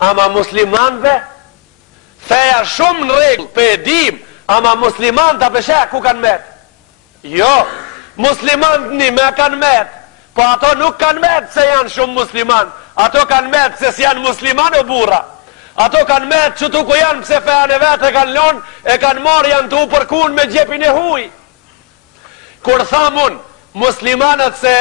ama muslimanve feja shumë në rregull, për e dim, ama musliman të peshe ku kanë met? Jo, musliman një me kanë met, po ato nuk kanë met se janë shumë musliman, ato kanë met se si janë musliman o burra, ato kanë met që tu ku janë pse fejën e vetë e kanë lonë, e kanë marë janë tu përkun me gjepin e huj. Kur thamun muslimanët se,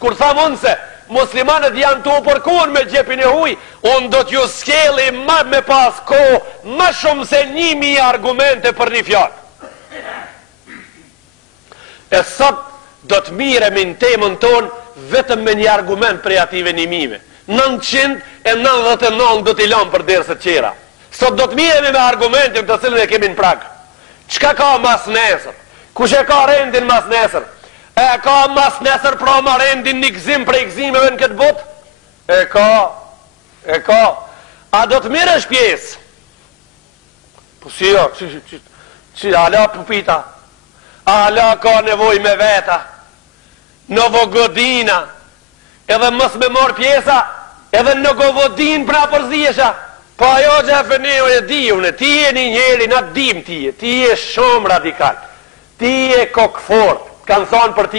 kur thamun se muslimanët janë tu përkun me gjepin e huj, unë do t'ju skeli me pas ko më shumë se 1000 argumente për një fjallë. E sot do të miremi në temën tonë vetëm me një argument prej ative 1000-ve. 999 do t'i lamë për derësët qera. Sot do të miremi me argumentin të cilën e kemi në prag. Qka ka mas nesër? Kush e ka rendin mas nesër? E ka mas nesër pra ma rendin një gzim prej gzimeve në këtë botë? E ka. A do të mirësh pjesë? Po si jo, që ala pupita? Ala ka nevoj me veta, në vogodina, edhe mës me mor pjesa, edhe në govodin pra përzjesha. Po ajo që e fëneo e di une, ti e një njeri, na dim ti e shumë radikal, ti e kokfort, kanë thonë për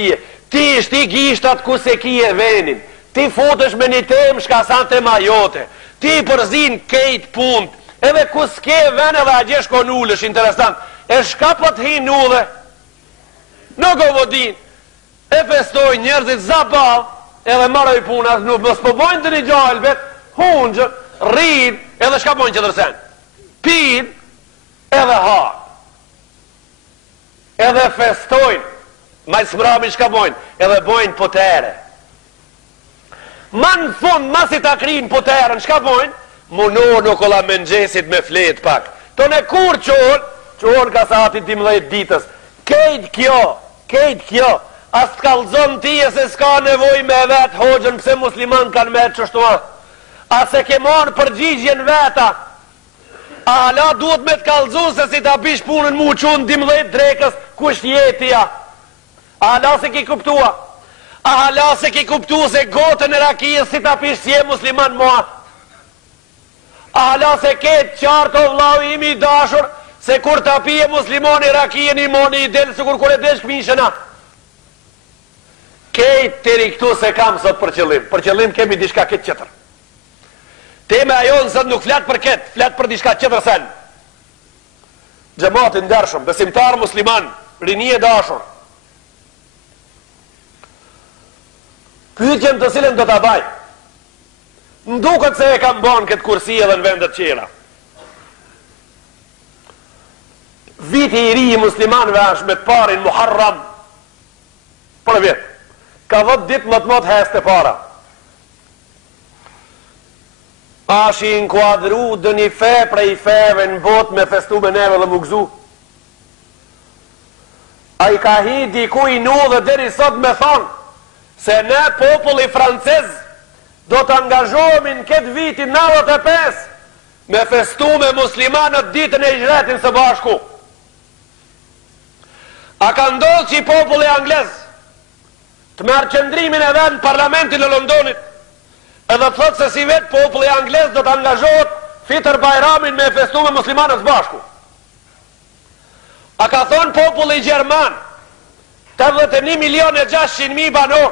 ti ishti gishtat ku se ki e venin, ti futesh me një tem shka sa të majote, ti përzin kejt punt, edhe ku s'ke ven edhe a gjesh konullësh, interesant, e shka po t'hin nullë, në govodin, e festoj njerëzit zabal, edhe maroj punat, nuk mos po bojnë të një gjallbet, hungjër, rrid, edhe shka bojnë që dërsen? Pin, edhe ha. Edhe festojnë, ma i smrami shka bojnë, edhe bojnë potere. Ma në fund, ma si ta krinë poteren, shka bojnë? Muno nuk ola mëngjesit me flet pak. To në kur qonë ka sa ati 12 ditës. Kejt kjo, as të kalzon tije se s'ka nevoj me vetë hoxën pse musliman kanë me të qështua. A se ke marë përgjigjen veta, a hala duhet me të kalzu se si ta bish punën mu qunë 12 drekës kush jetëja. A hala se ki kuptua, a hala se ki kuptu se gotën e rakijës si ta pish si e musliman mua. A hala se ketë qartë o vlau imi i dashur, se kur ta pije muslimoni rakijën i moni i delë, se kur e desh këmishëna. Kejtë të riktu se kam sot për qëllim kemi dishka këtë qëtër. Teme ajo nësët nuk fletë për këtë, fletë për dishka qëtër sen. Gjematin dërshëm, besimtar musliman, rinje dashur. Pyetjen të cilën do të baj, nduket se e kam banë këtë kursi edhe në vendet qera. Viti i ri i muslimanve është me të parin Muharram, për vjetë. Ka 10 ditë më të motë heste para. Ashi inkuadru dë një fe prej feve në botë me festu me neve dhe mugzu. A i ka hi diku i nu dhe deri sot me thonë se ne populli francez do të angazhohemi në këtë vitin 95 me festu me muslimanët ditën e hijretin së bashku. A ka ndodhë që i populli anglez të merë qëndrimin e vetë në parlamentin e Londonit, edhe të thotë se si vetë populli anglez do të angazhohet fitër Bajramin me festu me muslimanët së bashku. A ka thonë populli Gjerman, 81.600.000 banor,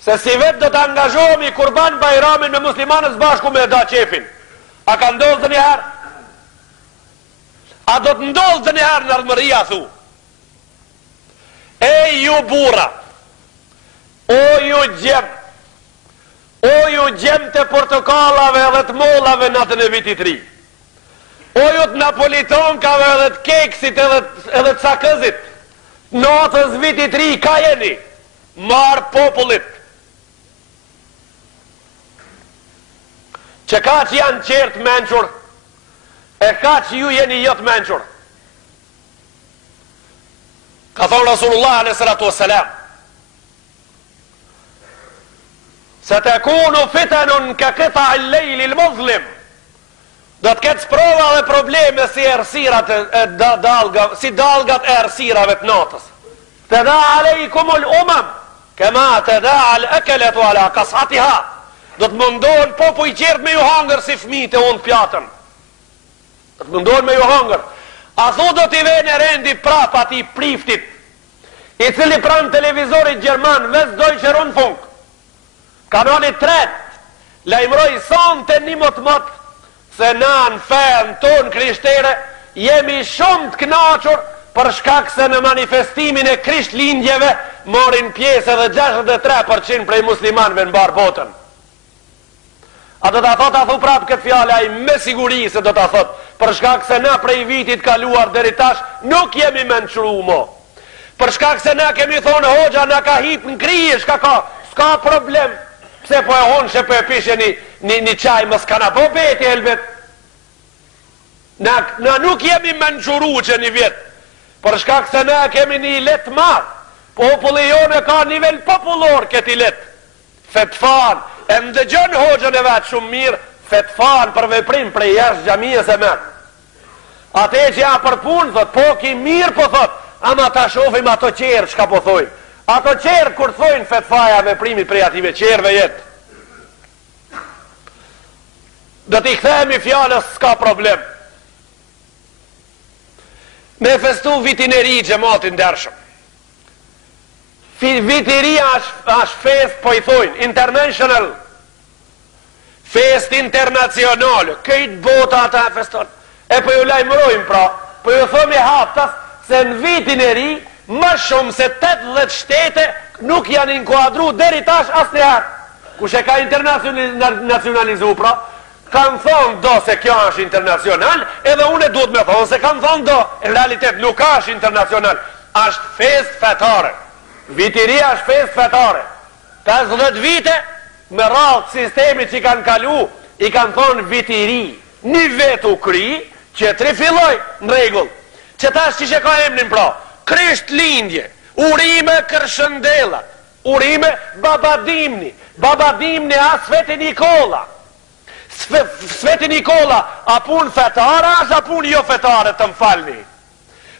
se si vetë do të angazhohemi kur ban Bajramin me muslimanët së bashku me da qefin. A ka ndodhë dhe njëherë? A do të ndodhë dhe njëherë në ardhëmëria, thu? E ju bura, o ju gjem, o ju gjem të portokallave dhe të mollave natën e vitit ri, o ju të napolitonkave dhe të keksit edhe të sakëzit, natës vitit ri, ka jeni, marë popullit, që ka që janë qertë menqur, e ka që ju jeni jotë menqur. Ka thonë Rasulullah a.s. Se të kunu fitanun ka këta il-lejli il-muzlim, do të ketë sprova dhe probleme si ersirat si dalgat e ersirave të natës. Të da alejkumul umam, kema të da al-ekelet ala kasatiha. do të mundohen popu i qertë me ju hangër si fëmijët e unë pjatën. Do të mundohen me ju hangër. A thu do t'i vene rendi prap ati priftit, i cili pranë televizorit Gjerman, West Deutsche Rundfunk, kanali 3, lajmëroj son të një mot se na në fejën tonë krishtere jemi shumë të knaqur për shkak se në manifestimin e krisht lindjeve morin pjesë edhe 63% prej muslimanve në barë botën. A do t'a thot, a thu prapë këtë fjale, a i me siguri se do t'a thot, për shkak se na prej vitit kaluar deri tash nuk jemi mençru mo. Për shkak se na kemi thonë hoxha na ka hip në krije, s'ka problem. Pse po e honë që po e pishe një qaj më s'kana po beti helbet. Na nuk jemi mençuru që një vjetë, për shkak se na kemi një letë marë. Populli jone ka nivel popullor këti letë. Fetfan, e ndëgjën hoxhën e vetë shumë mirë, fetfan për veprim prej jashtë xhamisë e merë. Ate që ja për punë, thot, po ki mirë po thot, ama ta shofim ato qerë çka po thojnë. Ato qerë kur thojnë fetfaja veprimit prej ative qerëve jetë. Do t'i kthehemi fjalës, s'ka problem. Me festu vitin e ri xhamatin ndershëm. Vitiria është fest, po i thojnë, international. Fest internacional. Këtë bota ata feston. E po ju lajmërojmë pra, po ju thomi haptas, se në vitin e ri, më shumë se 80 shtete nuk janë inkuadru deri tash asnjëherë. Kush e ka internacionalizu pra, kanë thonë do se kjo është internacional, edhe unë e duhet me thonë se kanë thonë do, në realitet nuk është internacional, është fest fetare. Vitiria është fest fetare. 50 vite me radhë sistemi që i kanë kalu, i kanë thonë vitiri. Një vetë u kri, që tri filloj në regull. Që tash që që ka emnin pra, krisht lindje, urime kërshëndela, urime babadimni, babadimni a Sveti Nikola. Sveti Nikola, a pun fetare, a pun jo fetare, të mfalni.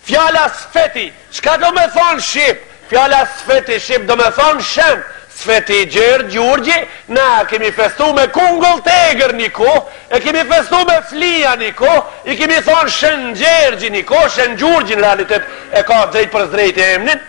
Fjala Sveti, shka do me thonë Shqip? Fjala Sveti Shqip do me thonë Shem. Sveti Gjurgji, na kemi festu me kungull tegër një ko, e kemi festu me flia një ko, i kemi thonë Shen Gjergji një ko, Shen Gjurgji në realitet e ka drejt për drejt e emnin,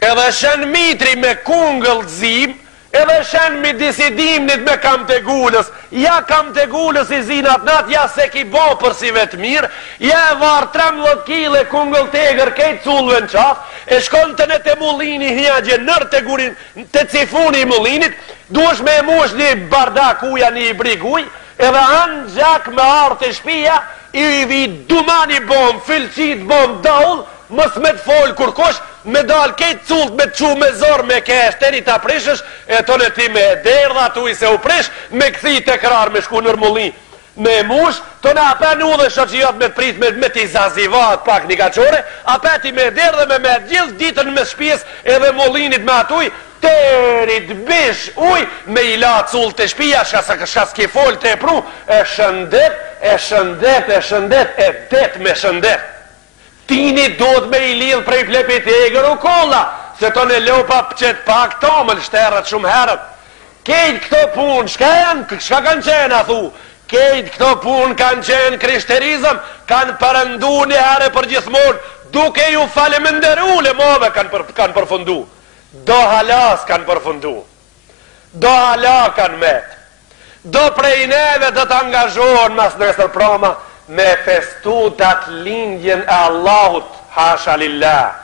edhe Shen Mitri me kungull zim, edhe Shen Midisidimnit me kam të gullës, ja kam të gullës i zinat nat, ja se ki bo për si vetë mirë, ja e varë 13 kile kungull tegër kejtë cullëve në qafë, e shkon të në të mullini hjagje nër të gurin, të cifuni i mullinit, duesh me mush një bardak uja një i briguj, edhe anë gjak me artë të shpia, i vi dumani bom, filqit bom, daull, mës me të folë kur kosh, me dal kejtë cult me të qu me zorë me kesh, teni ta prishësh, e tonë ti me derdha tu i se u prish, me këthi të krar me shku nër mullin. Me mush, të në apen u dhe shoqijot me të prit me t'i zazivat pak një kachore, apeti me derdhe me gjithë ditën me shpjes edhe mullinit me atuj, terit bish uj me i la cull të shpia, shka s'ki fol të e pru, e shëndet, e shëndet, e shëndet, e det me shëndet. Tini do të me i lidh prej plepit e eger u kolla, se të në lopa pëqet pak tomël shterët shumë herët. Kejt këto pun, shka kanë qenë a thu? Kejt këto pun kanë qenë krishterizëm, kanë përëndu një herë për gjithmonë, duke ju faleminderu le move kanë përfundu. Do halas kanë përfundu. Do hala kanë met. Do prej neve do të angazhohen mas nesër proma me festu datë lindjen e Allahut, hasha lillah.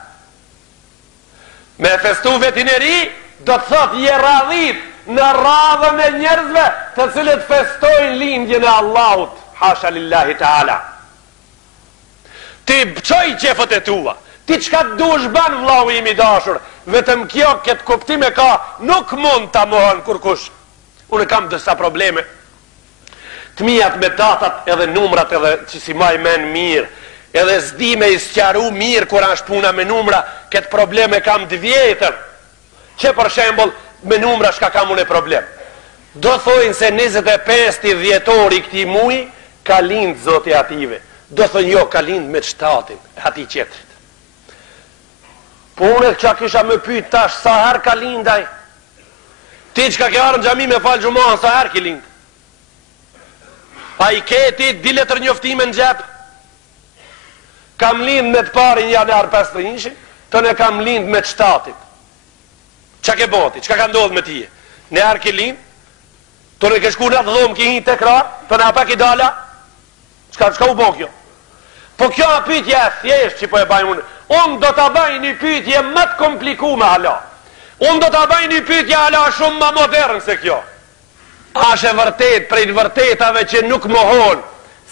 Me festu vetin e ri, do të thot je radhit në radhën e njerëzve të cilët festojnë lindjen e Allahut, hasha lillahi ta'ala. Ti qoj qefët e tua, ti qka të dush ban vlau imi dashur, vetëm kjo këtë kuptime ka, nuk mund të mohën kurkush. Unë kam dësa probleme, të mijat me datat edhe numrat edhe që si maj men mirë, edhe zdi me i sqaru mirë kur ashtë puna me numra, këtë probleme kam të vjetër, që për shembol, me numra shka kam unë e problem. Do thojnë se 25 dhjetori këti muj, ka lindë zoti ative. Do thojnë jo, ka lindë me shtatin, ati qetrit. Po unë që kisha me pyet tash, sa her ka lindaj? Ti që ka ke arë në gjami me falë gjumohën, sa herë ki lind? A i ke ti di letër njoftime në gjep? Kam lind me të pari një janar 5 të ne kam lind me të shtatit. Qa ke boti? Qa ka ndodhë me tije? Ne arë ki lind, të ne ke shku në të dhomë ki hi të krar, të ne apek i dala, qka u bo kjo? Po kjo a pytje e thjesht që po e bajmë unë. Unë do të bajnë një pytje më të kompliku me hala. Unë do të bajnë një pytje hala shumë më modern se kjo. Ashe vërtet prej vërtetave që nuk mohon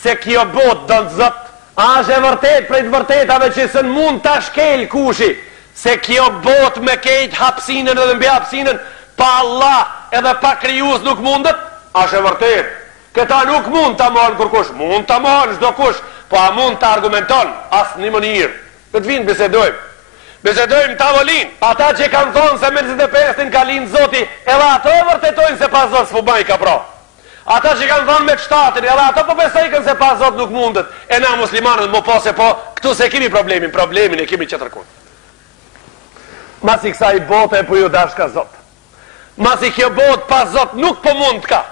se kjo bot do të zot. Ashe vërtet prej vërtetave që sën mund të shkel kushi se kjo bot me kejt hapsinën edhe mbi hapsinën pa Allah edhe pa kryus nuk mundet. Ashe vërtet. Këta nuk mund të mohon kërkush. Mund të mohon çdo kush, po a mund të argumenton asë një mënirë. Këtë vinë bisedojmë. Bisedojmë tavolin. Ata që kanë thonë se me 25-in ka linë zoti, edhe ato e vërtetojnë se pas zot s'fu baj ka pra. Ata që kanë thonë me 7-in, edhe ato po besojnë se pas zot nuk mundet. E na muslimanët mo po se po, këtu se kemi problemin e kemi qëtërkun. Masi kësa i bote e po ju dash ka zot. Masi kjo bot pas zot nuk po mund ka.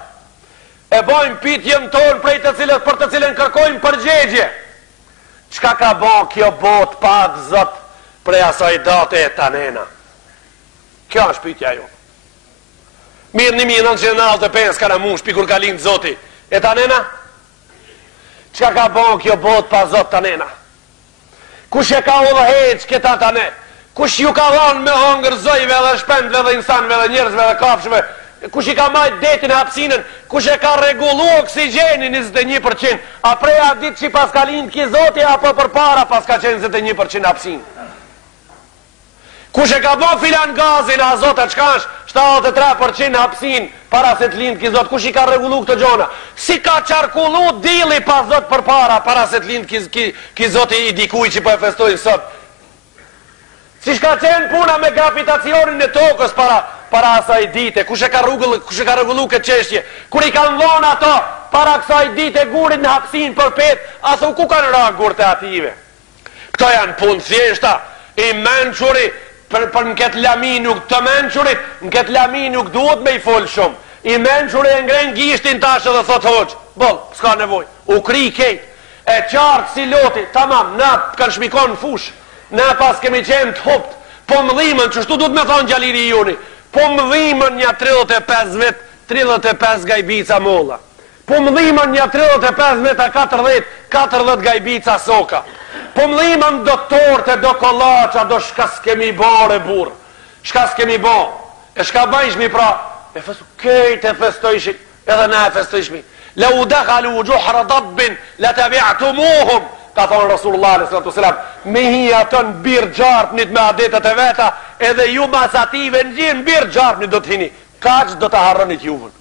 E bojmë pitjen tonë prej të cilët për të cilën kërkojmë përgjegje. Qka ka bo kjo bot pak zot prej asaj date e tanena? Kjo është pitja ju. Mirë 1995 ka në mund shpikur ka linë zoti. E tanena? Qka ka bo kjo bot pa zot tanena? Kush e ka udhëheq këta tane? Kush ju ka dhanë me hongër zojve dhe shpendve dhe insanve dhe njerëzve dhe kafshve? Kush i ka majt detin e hapsinën? Kush e ka regullu oksigenin 21%? A preja ditë që pas ka lind ki zoti, apo për para pas ka qenë 21% hapsinë? Kush e ka bo filan gazin a zota, qka është 73% hapsinë para se të lind ki zot? Kush i ka regullu këtë gjona? Si ka qarkullu dili pas zot për para se të lind ki zoti i dikuj që po e festojnë sot? Si shka qenë puna me gravitacionin e tokës para asaj dite? Kush e ka rregullu këtë qeshtje? Kur i kanë dhonë ato para kësaj dite gurin në hapsin për pet, a thu ku kanë ra gurët e ative? Këto janë punë thjeshta. I menquri për në këtë lami nuk të menqurit, në këtë lami nuk duhet me i folë shumë. I menquri e ngren gishtin tashë dhe thot hoqë, bol, s'ka nevoj, u kri kejt, e qartë si loti, tamam, na kanë shmikon në fush, na pas kemi qenë të hopt, po më dhimën, që shtu duhet me thonë gjaliri i juni, po më dhimën një 35 vet, 35 gajbica molla, po më dhimën një 35 vet a 40 gajbica soka, po më dhimën do torte, do kolaqa, do shka s'kemi bare burë, shka s'kemi bo, e shka bajshmi pra, e festu, kejt e festojshmi, edhe na e festojshmi, le u dekhalu u gjuhra dabbin, le të bi'tu muhum, ka thonë Rasulullah s.a.s. me hi atën birë gjarpnit me adetet e veta, edhe ju masative në gjinë birë gjarpnit do t'hini, ka që do t'a harronit juvën.